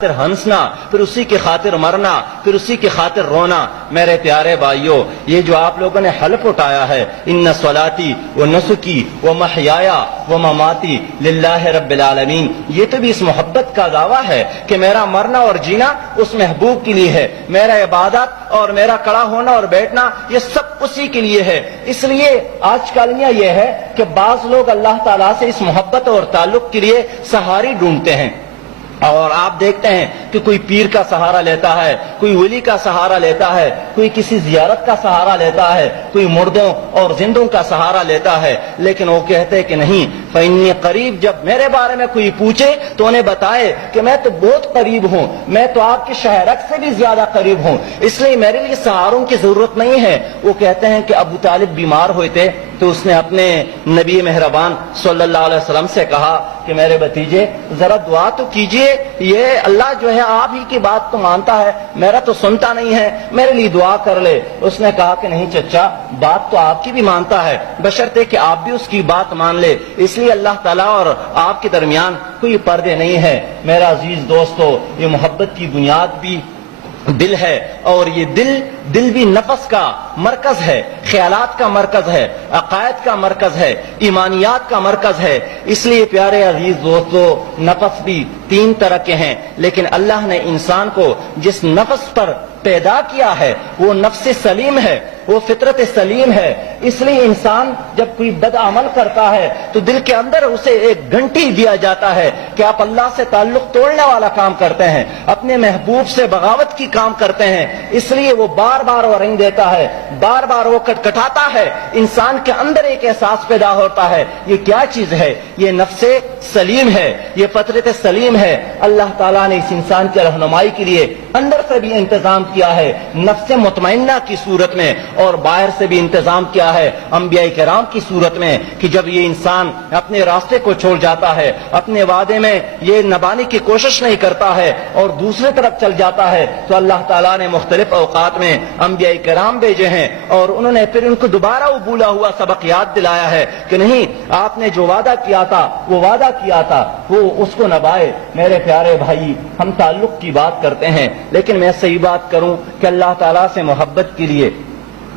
خاطر ہنسنا، پھر اسی کی خاطر مرنا، پھر اسی کی خاطر رونا۔ میرے پیارے بھائیوں، یہ جو آپ لوگوں نے حلف اٹھایا ہے ان صلاتی و نسکی و محیایا و مماتی للہ رب العالمین، یہ تو بھی اس محبت کا دعویٰ ہے کہ میرا مرنا اور جینا اس محبوب کے لیے ہے، میرا عبادت اور میرا کھڑا ہونا اور بیٹھنا یہ سب اسی کے لیے ہے۔ اس لیے آج کل یہ ہے کہ بعض لوگ اللہ تعالیٰ سے اس محبت اور تعلق کے لیے سہارے ڈھونڈتے ہیں، اور آپ دیکھتے ہیں کہ کوئی پیر کا سہارا لیتا ہے، کوئی ولی کا سہارا لیتا ہے، کوئی کسی زیارت کا سہارا لیتا ہے، کوئی مردوں اور زندوں کا سہارا لیتا ہے، لیکن وہ کہتے ہیں کہ نہیں فإنی قریب۔ جب میرے بارے میں کوئی پوچھے تو انہیں بتائے کہ میں تو بہت قریب ہوں، میں تو آپ کے شہرک سے بھی زیادہ قریب ہوں، اس لیے میرے لیے سہاروں کی ضرورت نہیں ہے۔ وہ کہتے ہیں کہ ابو طالب بیمار ہوئے تھے تو اس نے اپنے نبی مہربان صلی اللہ علیہ وسلم سے کہا کہ میرے بھتیجے ذرا دعا تو کیجئے، یہ اللہ جو ہے آپ ہی کی بات تو مانتا ہے، میرا تو سنتا نہیں ہے، میرے لیے دعا کر لے۔ اس نے کہا کہ نہیں چچا، بات تو آپ کی بھی مانتا ہے، بشرطے کہ آپ بھی اس کی بات مان لے، اس لیے اللہ تعالیٰ اور آپ کے درمیان کوئی پردے نہیں ہے۔ میرا عزیز دوستو، یہ محبت کی بنیاد بھی دل ہے، اور یہ دل بھی نفس کا مرکز ہے، خیالات کا مرکز ہے، عقائد کا مرکز ہے، ایمانیات کا مرکز ہے۔ اس لیے پیارے عزیز دوستو، نفس بھی تین طرح کے ہیں، لیکن اللہ نے انسان کو جس نفس پر پیدا کیا ہے وہ نفس سلیم ہے، وہ فطرت سلیم ہے۔ اس لیے انسان جب کوئی بد عمل کرتا ہے تو دل کے اندر اسے ایک گھنٹی دیا جاتا ہے کہ آپ اللہ سے تعلق توڑنے والا کام کرتے ہیں، اپنے محبوب سے بغاوت کی کام کرتے ہیں، اس لیے وہ بار بار وہ رنگ دیتا ہے، بار بار وہ کٹکھٹاتا ہے، انسان کے اندر ایک احساس پیدا ہوتا ہے یہ کیا چیز ہے، یہ نفس سلیم ہے، یہ فطرت سلیم ہے۔ اللہ تعالیٰ نے اس انسان کی رہنمائی کے لیے اندر سے بھی انتظام کیا ہے نفس مطمئنہ کی صورت میں، اور باہر سے بھی انتظام کیا ہے انبیاء کرام کی صورت میں، کہ جب یہ انسان اپنے راستے کو چھوڑ جاتا ہے، اپنے وعدے میں یہ نبھانے کی کوشش نہیں کرتا ہے اور دوسری طرف چل جاتا ہے، تو اللہ تعالیٰ نے مختلف اوقات میں انبیاء کرام بھیجے ہیں، اور انہوں نے پھر ان کو دوبارہ وہ بھولا ہوا سبق یاد دلایا ہے کہ نہیں، آپ نے جو وعدہ کیا تھا وہ وعدہ کیا تھا وہ اس کو نبھائے۔ میرے پیارے بھائی، ہم تعلق کی بات کرتے ہیں، لیکن میں صحیح بات کروں کہ اللہ تعالیٰ سے محبت کے لیے،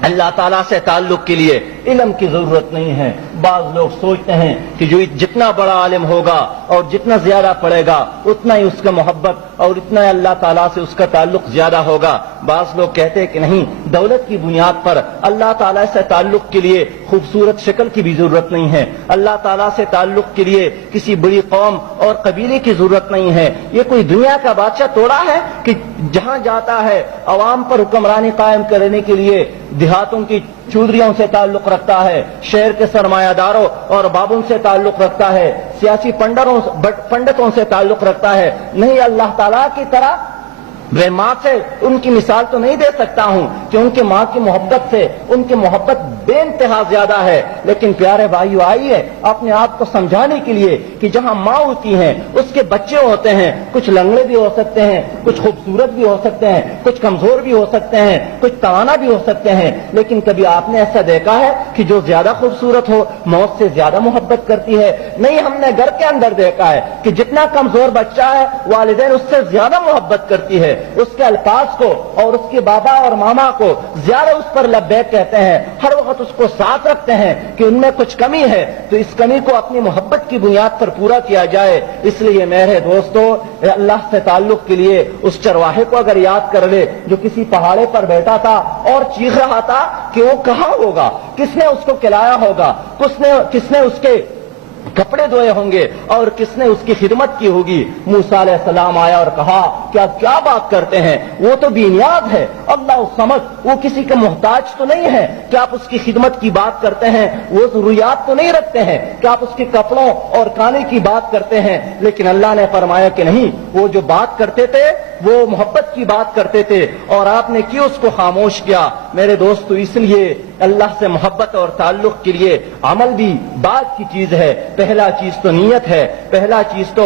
اللہ تعالیٰ سے تعلق کے لیے علم کی ضرورت نہیں ہے۔ بعض لوگ سوچتے ہیں کہ جو جتنا بڑا عالم ہوگا اور جتنا زیادہ پڑھے گا اتنا ہی اس کا محبت اور اتنا ہی اللہ تعالیٰ سے اس کا تعلق زیادہ ہوگا۔ بعض لوگ کہتے ہیں کہ نہیں، دولت کی بنیاد پر اللہ تعالیٰ سے تعلق کے لیے خوبصورت شکل کی بھی ضرورت نہیں ہے، اللہ تعالیٰ سے تعلق کے لیے کسی بڑی قوم اور قبیلے کی ضرورت نہیں ہے۔ یہ کوئی دنیا کا بادشاہ توڑا ہے کہ جہاں جاتا ہے عوام پر حکمرانی قائم کرنے کے لیے دیہاتوں کی چودھریوں سے تعلق رکھتا ہے، شہر کے سرمایہ داروں اور بابوں سے تعلق رکھتا ہے، سیاسی پنڈتوں سے تعلق رکھتا ہے۔ نہیں، اللہ تعالیٰ کی طرح میں ماں سے ان کی مثال تو نہیں دے سکتا ہوں کہ ان کے ماں کی محبت سے ان کی محبت بے انتہا زیادہ ہے، لیکن پیارے بھائیو آئیے اپنے آپ کو سمجھانے کے لیے کہ جہاں ماں ہوتی ہیں اس کے بچے ہوتے ہیں، کچھ لنگڑے بھی ہو سکتے ہیں، کچھ خوبصورت بھی ہو سکتے ہیں، کچھ کمزور بھی ہو سکتے ہیں، کچھ توانا بھی ہو سکتے ہیں، لیکن کبھی آپ نے ایسا دیکھا ہے کہ جو زیادہ خوبصورت ہو موت سے زیادہ محبت کرتی ہے؟ نہیں، ہم نے گھر کے اندر دیکھا ہے کہ جتنا کمزور بچہ ہے والدین اس سے زیادہ محبت کرتی ہے، اس کے الفاظ کو اور اس کے بابا اور ماما کو زیادہ اس پر لبیک کہتے ہیں، ہر وقت اس کو ساتھ رکھتے ہیں کہ ان میں کچھ کمی ہے تو اس کمی کو اپنی محبت کی بنیاد پر پورا کیا جائے۔ اس لیے میرے دوستو، اللہ سے تعلق کے لیے اس چرواہے کو اگر یاد کر لے جو کسی پہاڑے پر بیٹھا تھا اور چیخ رہا تھا کہ وہ کہاں ہوگا، کس نے اس کو کھلایا ہوگا، کس نے اس کے کپڑے دھوئے ہوں گے اور کس نے اس کی خدمت کی ہوگی۔ موسیٰ علیہ السلام آیا اور کہا کہ آپ کیا بات کرتے ہیں، وہ تو بنیاد ہے، اللہ الصمد، وہ کسی کا محتاج تو نہیں ہے کہ آپ اس کی خدمت کی بات کرتے ہیں، وہ ضروریات تو نہیں رکھتے ہیں کہ آپ اس کے کپڑوں اور کھانے کی بات کرتے ہیں۔ لیکن اللہ نے فرمایا کہ نہیں، وہ جو بات کرتے تھے وہ محبت کی بات کرتے تھے اور آپ نے کیوں اس کو خاموش کیا؟ میرے دوستو، اس لیے اللہ سے محبت اور تعلق کے لیے عمل بھی بعد کی چیز ہے، پہلا چیز تو نیت ہے، پہلا چیز تو